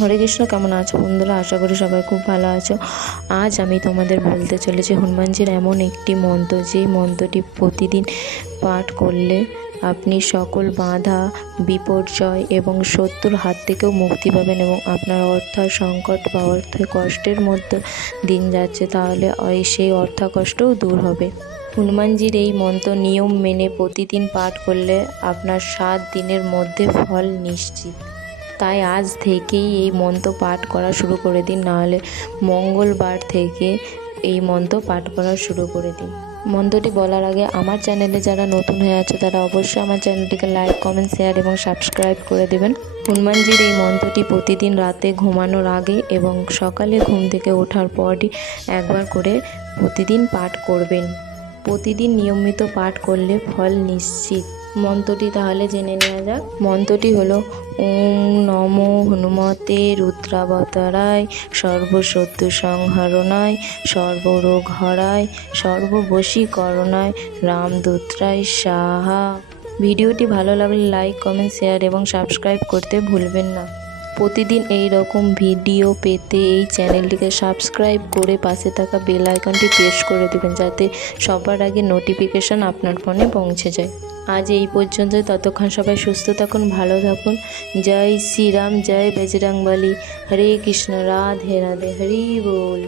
হরে কৃষ্ণ। কেমন আছো বন্ধুরা? আশা করি সবাই খুব ভালো আছো। আজ আমি তোমাদের বলতে চলেছি হনুমানজির এমন একটি মন্ত্র, যেই মন্ত্রটি প্রতিদিন পাঠ করলে আপনি সকল বাধা, বিপর্যয় এবং শত্রুর হাত থেকেও মুক্তি পাবেন এবং আপনার অর্থ সংকট বা অর্থ কষ্টের মধ্যে দিন যাচ্ছে, তাহলে সেই অর্থ কষ্টও দূর হবে। হনুমানজির এই মন্ত্র নিয়ম মেনে প্রতিদিন পাঠ করলে আপনার 7 দিনের মধ্যে ফল নিশ্চিত। তাই আজ থেকেই এই মন্ত্র পাঠ করা শুরু করে দিন, নাহলে মঙ্গলবার থেকে এই মন্ত্র পাঠ করা শুরু করে দিন। মন্ত্রটি বলার আগে আমার চ্যানেলে যারা নতুন হয়ে আছে তারা অবশ্যই আমার চ্যানেলটিকে লাইক, কমেন্ট, শেয়ার এবং সাবস্ক্রাইব করে দেবেন। হনুমানজির এই মন্ত্রটি প্রতিদিন রাতে ঘুমানোর আগে এবং সকালে ঘুম থেকে ওঠার পরই একবার করে প্রতিদিন পাঠ করবেন। প্রতিদিন নিয়মিত পাঠ করলে ফল নিশ্চিত। মন্ত্রটি তাহলে জেনে নেওয়া যাক। মন্ত্রটি হলো ওম নমো হনুমতে রুদ্রাবতারায় সর্বশত্রু সংহরণায় সর্বরোগ হরায় সর্ববশীকরণায় রামদূতরায় সাহা। ভিডিওটি ভালো লাগলে লাইক, কমেন্ট, শেয়ার এবং সাবস্ক্রাইব করতে ভুলবেন না। প্রতিদিন এই রকম ভিডিও পেতে এই চ্যানেলটিকে সাবস্ক্রাইব করে পাশে থাকা বেল আইকনটি প্রেস করে দেবেন, যাতে সবার আগে নোটিফিকেশন আপনার ফোনে পৌঁছে যায়। আজ এই পর্যন্তই। ততক্ষণ সবাই সুস্থ থাকুন, ভালো থাকুন। জয় শ্রীরাম, জয় বজরংবলী। হরে কৃষ্ণ, রাধে রাধে, হরি বল।